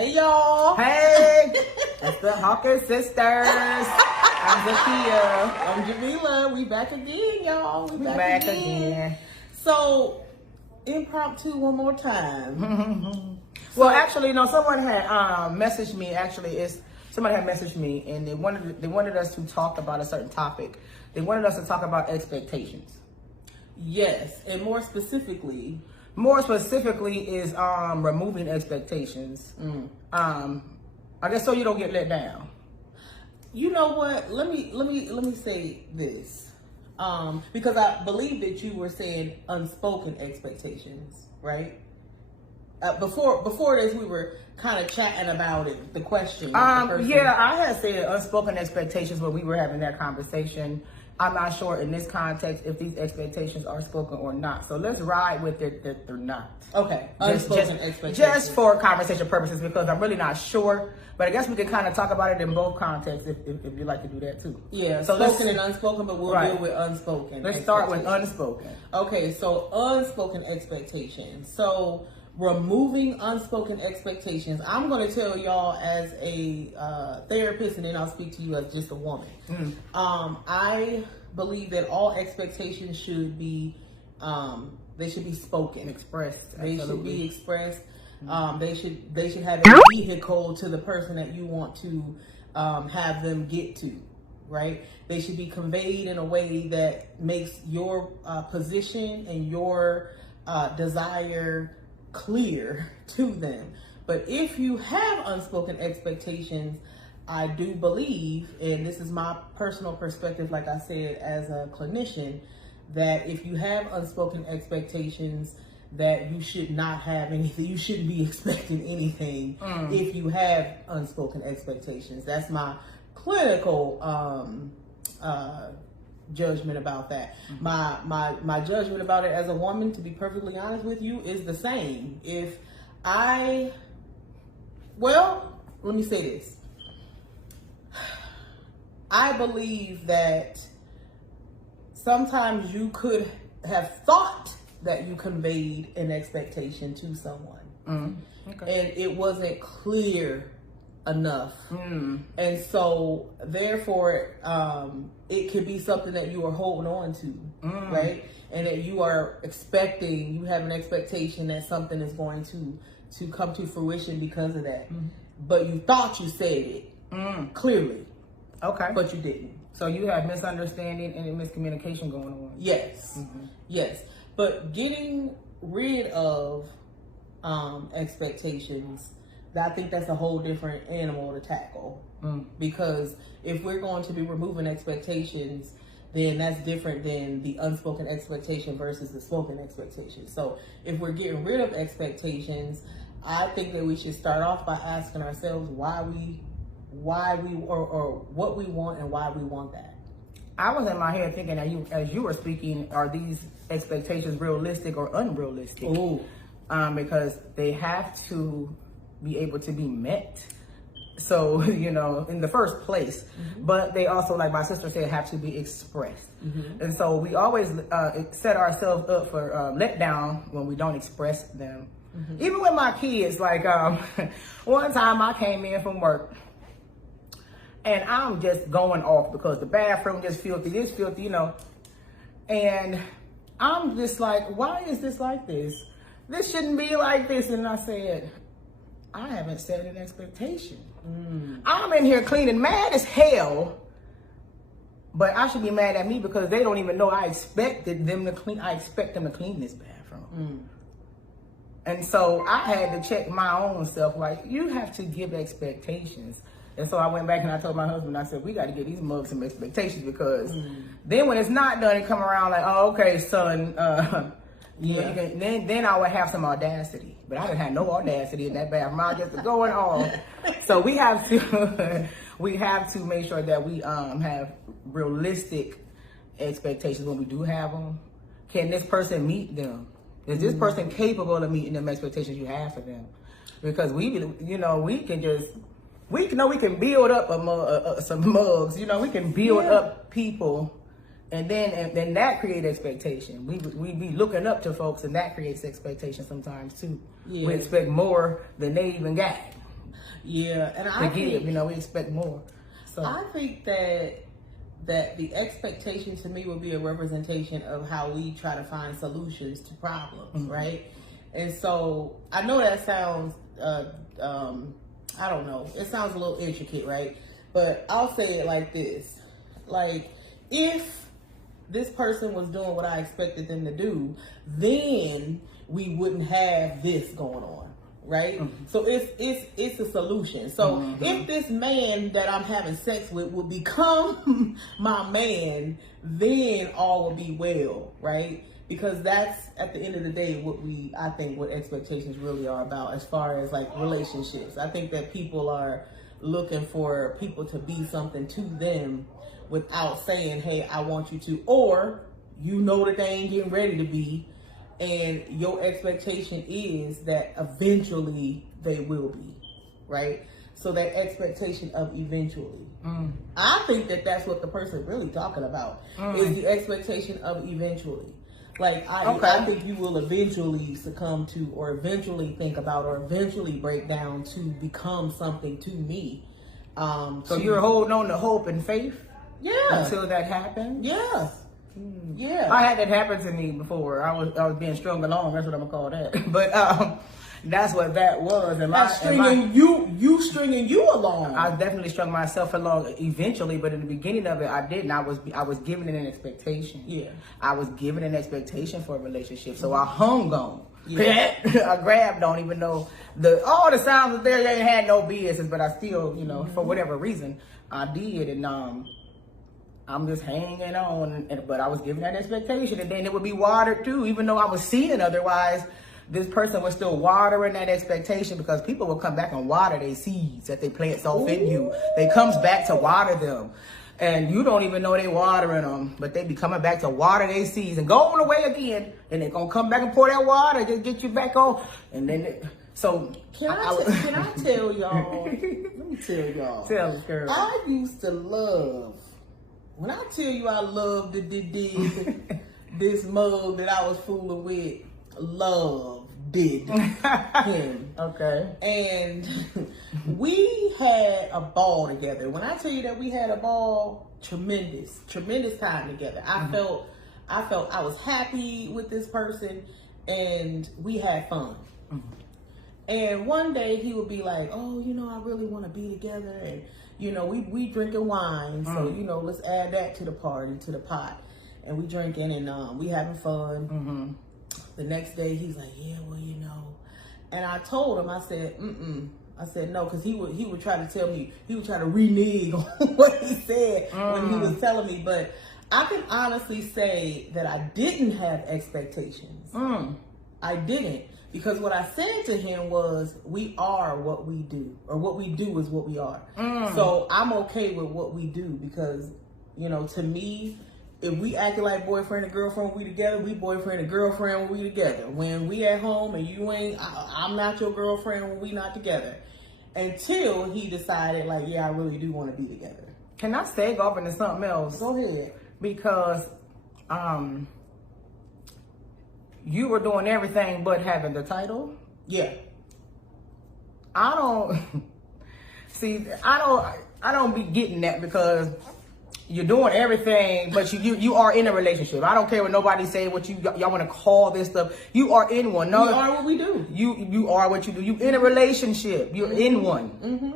Hey y'all. Hey, it's the Hawkins Sisters. I'm Zakiya. I'm Jameela. We back again, y'all. We back again. So, impromptu one more time. Well, actually, no. Someone had messaged me. Somebody had messaged me, and they wanted us to talk about a certain topic. They wanted us to talk about expectations. Yes, and more specifically is removing expectations. I guess so you don't get let down. You know what? Let me say this, because I believe that you were saying unspoken expectations, right? Before this, we were kind of chatting about it. The question. Yeah, I had said unspoken expectations when we were having that conversation. I'm not sure in this context if these expectations are spoken or not. So let's ride with it that they're not. Okay. Unspoken expectations. Just for conversation purposes, because I'm really not sure. But I guess we can kind of talk about it in both contexts if you'd like to do that too. Yeah, so spoken and unspoken, but we'll deal with unspoken. Let's start with unspoken. Okay, so unspoken expectations. So removing unspoken expectations. I'm going to tell y'all as a therapist, and then I'll speak to you as just a woman. I believe that all expectations should be they should be spoken, expressed. They should be expressed. They should have a vehicle to the person that you want to have them get to, right? They should be conveyed in a way that makes your position and your desire clear to them. But if you have unspoken expectations, I do believe, and this is my personal perspective, like I said, as a clinician, that if you have unspoken expectations, that you should not have anything. You shouldn't be expecting anything if you have unspoken expectations. That's my clinical judgment about that. My judgment about it as a woman, to be perfectly honest with you, is the same. Let me say this. I believe that sometimes you could have thought that you conveyed an expectation to someone, and it wasn't clear enough, and so therefore it could be something that you are holding on to, right? And that you are expecting, you have an expectation that something is going to come to fruition because of that, but you thought you said it clearly, but you didn't. So you have misunderstanding and miscommunication going on. Yes, yes. But getting rid of expectations, I think that's a whole different animal to tackle. Because if we're going to be removing expectations, then that's different than the unspoken expectation versus the spoken expectation. So if we're getting rid of expectations, I think that we should start off by asking ourselves why we or what we want and why we want that. I was in my head thinking that as you were speaking, are these expectations realistic or unrealistic? Because they have to be able to be met. So, in the first place, but they also, like my sister said, have to be expressed. And so we always set ourselves up for letdown when we don't express them. Even with my kids, like one time I came in from work, and I'm just going off because the bathroom just filthy, this filthy, and I'm just like, why is this like this? This shouldn't be like this. And I said, I haven't set an expectation. I'm in here cleaning, mad as hell, but I should be mad at me because they don't even know I expected them to clean. I expect them to clean this bathroom. And so I had to check my own self, like, you have to give expectations. And so I went back and I told my husband, I said, we got to get these mugs some expectations, because then when it's not done, it come around like, oh, okay, son, then I would have some audacity. But I didn't have no audacity in that bathroom. I was just going on. So we have to make sure that we have realistic expectations when we do have them. Can this person meet them? Is this person capable of meeting them expectations you have for them? Because we can build up some mugs. We can build up people, and then that creates expectation. We be looking up to folks, and that creates expectation sometimes too. We expect more than they even got. Yeah, and I think, we expect more. So I think that the expectation to me would be a representation of how we try to find solutions to problems, right? And so I know that sounds, I don't know, it sounds a little intricate, right? But I'll say it like this. Like, if this person was doing what I expected them to do, then we wouldn't have this going on, right? So it's a solution. So if this man that I'm having sex with would become my man, then all will be well, right? Because that's, at the end of the day, I think what expectations really are about as far as like relationships. I think that people are looking for people to be something to them without saying, hey, I want you to, or that they ain't getting ready to be, and your expectation is that eventually they will be, right? So that expectation of eventually. I think that that's what the person really talking about, is the expectation of eventually. Like, I think you will eventually succumb to, or eventually think about, or eventually break down to become something to me. So you're holding on to hope and faith? Yeah. Until that happens? Yeah. Yeah. I had that happen to me before. I was being strung along. That's what I'm gonna call that. But that's what that was. You stringing you along. I definitely strung myself along eventually, but in the beginning of it, I didn't. I was given an expectation. Yeah. I was given an expectation for a relationship, so I hung on. Yeah. I grabbed on, even though all the sounds was there. They ain't had no business, but I still, for whatever reason, I did, and I'm just hanging on. But I was given that expectation, and then it would be watered too, even though I was seeing otherwise. This person was still watering that expectation, because people will come back and water their seeds that they plant off in you. They comes back to water them. And you don't even know they watering them, but they be coming back to water their seeds and going away again. And they're going to come back and pour that water, just get you back on. And then, Can I tell y'all? Let me tell y'all. Tell us, girl. I used to love, when I tell you I loved this mug that I was fooling with, did him. Okay. And we had a ball together. When I tell you that we had a ball, tremendous time together. I felt I was happy with this person, and we had fun. And one day he would be like, oh, I really want to be together, and we drinking wine, so let's add that to the party, to the pot. And we drinking, and we having fun. The next day, he's like, yeah, well, And I told him, I said, I said, no, because he would try to tell me, he would try to renege on what he said when he was telling me. But I can honestly say that I didn't have expectations. I didn't. Because what I said to him was, we are what we do, or what we do is what we are. So I'm okay with what we do, because, to me, if we acting like boyfriend and girlfriend when we together, we boyfriend and girlfriend when we together. When we at home and you ain't, I'm not your girlfriend when we not together. Until he decided, like, yeah, I really do want to be together. Can I stay off into something else? Go ahead. Because you were doing everything but having the title. Yeah. I don't be getting that, because you're doing everything, but you are in a relationship. I don't care what nobody say, what y'all want to call this stuff. You are in one. No, we are what we do. You are what you do. You in a relationship. You're in one.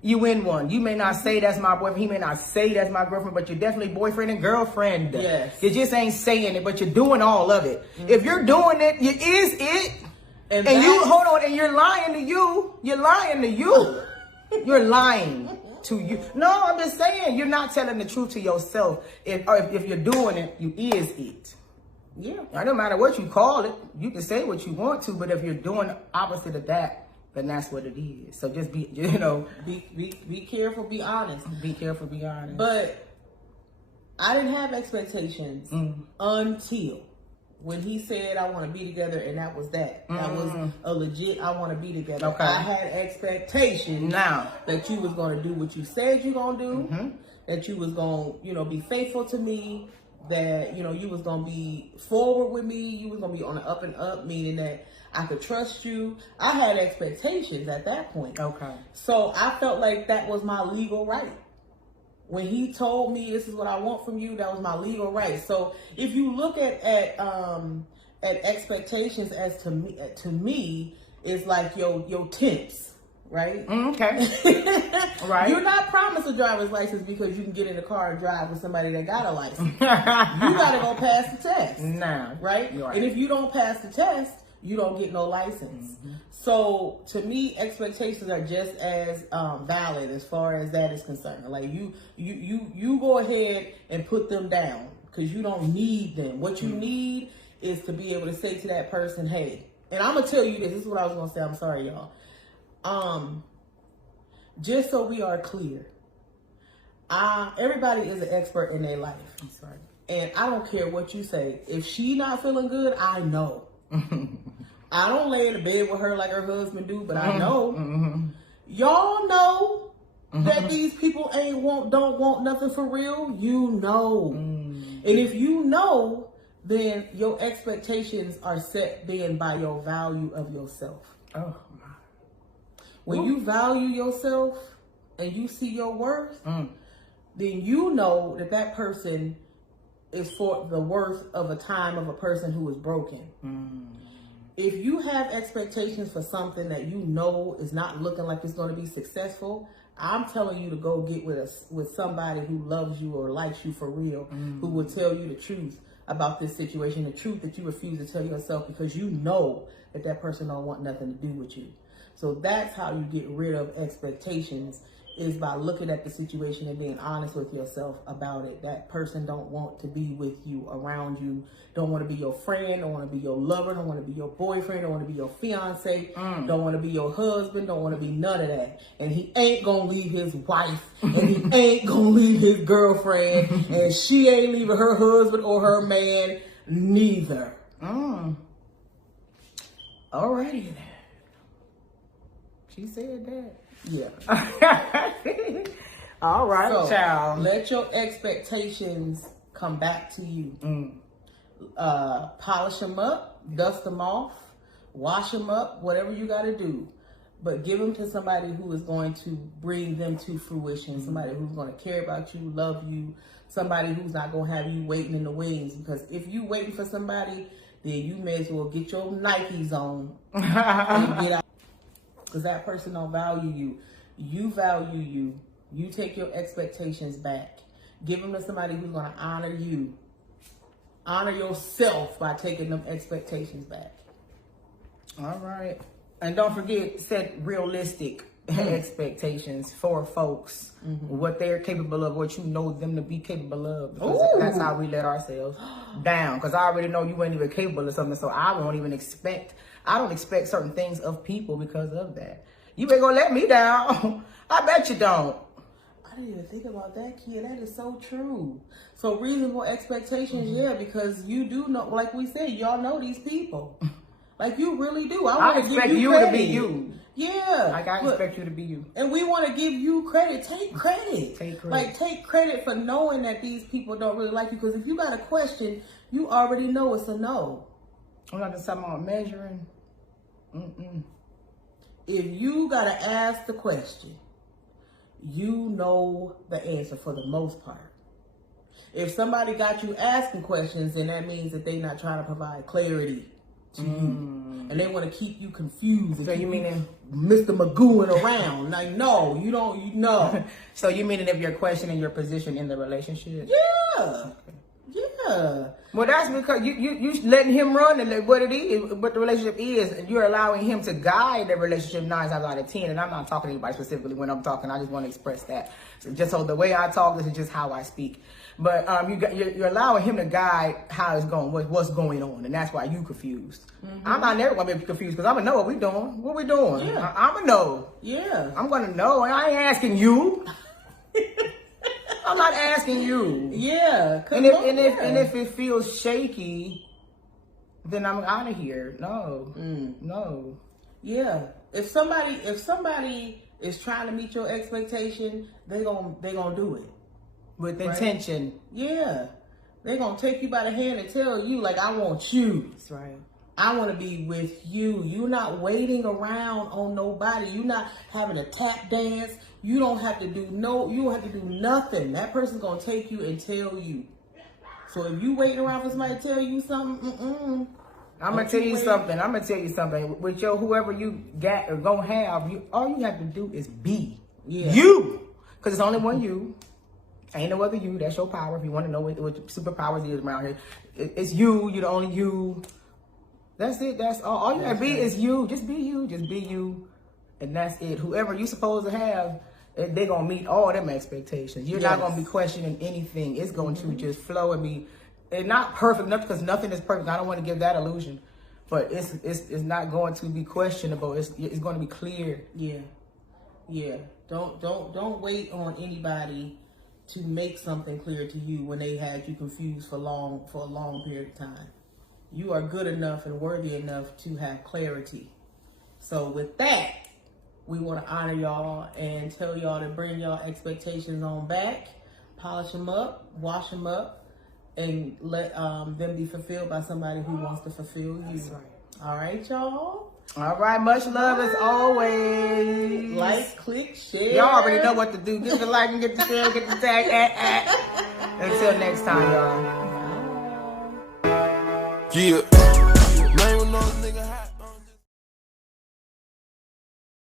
You in one. You may not say that's my boyfriend. He may not say that's my girlfriend, but you're definitely boyfriend and girlfriend. Yes. You just ain't saying it, but you're doing all of it. If you're doing it, you is it. And you, hold on, and you're lying to you. You're lying to you. You're lying to you. No, I'm just saying, you're not telling the truth to yourself. If you're doing it, you is it. Yeah. It don't matter what you call it. You can say what you want to, but if you're doing the opposite of that, then that's what it is. So just be careful, be honest. Be careful, be honest. But I didn't have expectations until when he said, I want to be together, and that was that. That was a legit, I want to be together. Okay. I had expectations now that you was going to do what you said you going to do, that you was going to, be faithful to me, that, you was going to be forward with me, you was going to be on the up and up, meaning that I could trust you. I had expectations at that point. Okay. So I felt like that was my legal right. When he told me this is what I want from you, that was my legal right. So if you look at expectations as to me, it's like your temps, right? Okay. Right. You're not promised a driver's license because you can get in the car and drive with somebody that got a license. You gotta go pass the test. Nah. Right? And if you don't pass the test, you don't get no license. Mm-hmm. So to me, expectations are just as valid as far as that is concerned. Like you go ahead and put them down because you don't need them. What you need is to be able to say to that person, hey, and I'm gonna tell you this. This is what I was gonna say. I'm sorry, y'all. Just so we are clear, everybody is an expert in their life. I'm sorry, and I don't care what you say. If she not feeling good, I know. I don't lay in the bed with her like her husband do, but I know. Mm-hmm. Y'all know that these people don't want nothing for real. You know. And if you know, then your expectations are set then by your value of yourself. Oh my. When you value yourself and you see your worth, then you know that person is for the worth of a time of a person who is broken. If you have expectations for something that you know is not looking like it's going to be successful, I'm telling you to go get with somebody who loves you or likes you for real, who will tell you the truth about this situation, the truth that you refuse to tell yourself because you know that person don't want nothing to do with you. So that's how you get rid of expectations, is by looking at the situation and being honest with yourself about it. That person don't want to be with you, around you, don't want to be your friend, don't want to be your lover, don't want to be your boyfriend, don't want to be your fiance, don't want to be your husband, don't want to be none of that. And he ain't gonna leave his wife, and he ain't gonna leave his girlfriend, and she ain't leaving her husband or her man neither. Alrighty then. She said that. Yeah. All right, so, child. Let your expectations come back to you. Polish them up, dust them off, wash them up, whatever you got to do. But give them to somebody who is going to bring them to fruition, somebody who's going to care about you, love you, somebody who's not going to have you waiting in the wings. Because if you waiting for somebody, then you may as well get your Nikes on and get out. Because that person don't value you. You value you. You take your expectations back. Give them to somebody who's going to honor you. Honor yourself by taking them expectations back. All right. And don't forget, set realistic expectations for folks. What they're capable of, what you know them to be capable of. Because that's how we let ourselves down. Because I already know you ain't even capable of something. So I don't expect certain things of people because of that. You ain't gonna let me down. I bet you don't. I didn't even think about that, kid. That is so true. So reasonable expectations, yeah, because you do know, like we said, y'all know these people. Like you really do. I expect you to be you. Yeah. Like I expect you to be you. And we want to give you credit. Take credit. Like take credit for knowing that these people don't really like you. Because if you got a question, you already know it's a no. I'm not just talking about measuring. If you got to ask the question, you know the answer for the most part. If somebody got you asking questions, then that means that they're not trying to provide clarity to you. And they want to keep you confused. So you meaning Mr. Magooing around. Like, no, you don't, you know. So you meaning if you're questioning your position in the relationship? Yeah. Okay. Yeah. Well, that's because you letting him run and what it is, what the relationship is, and you're allowing him to guide the relationship 9 times out of 10. And I'm not talking to anybody specifically when I'm talking. I just want to express that. So the way I talk, this is just how I speak. But you're allowing him to guide how it's going, what's going on, and that's why you confused. I'm not never gonna be confused because I'm gonna know what we doing. What we doing? Yeah. I'm gonna know. Yeah. I'm gonna know, and I ain't asking you. I'm not asking you. Yeah. And if it feels shaky, then I'm out of here. No. No. Yeah. If somebody is trying to meet your expectation, they gonna do it with intention. Yeah. They're gonna take you by the hand and tell you, like, I want you. That's right. I want to be with you. You're not waiting around on nobody. You're not having a tap dance. You don't have to do you don't have to do nothing. That person's going to take you and tell you. So if you waiting around for somebody to tell you something, I'm going to tell you something. With your whoever you got or going to have, all you have to do is be you. Because it's only one you. Ain't no other you. That's your power. If you want to know what superpowers is around here, it's you. You're the only you. That's it. That's all. All you gotta be is you. Just be you. Just be you. And that's it. Whoever you supposed to have, they're going to meet all them expectations. You're not going to be questioning anything. It's going to just flow and be, and not perfect, because nothing is perfect. I don't want to give that illusion. But it's not going to be questionable. It's going to be clear. Yeah. Yeah. Don't wait on anybody to make something clear to you when they had you confused for a long period of time. You are good enough and worthy enough to have clarity. So with that, we want to honor y'all and tell y'all to bring y'all expectations on back, polish them up, wash them up, and let them be fulfilled by somebody who wants to fulfill you. That's right. All right, y'all. All right, much love as always. Like, click, share. Y'all already know what to do. Get the like and get the share, get the tag. Until next time, y'all. Yeah. Man, when those niggas hot.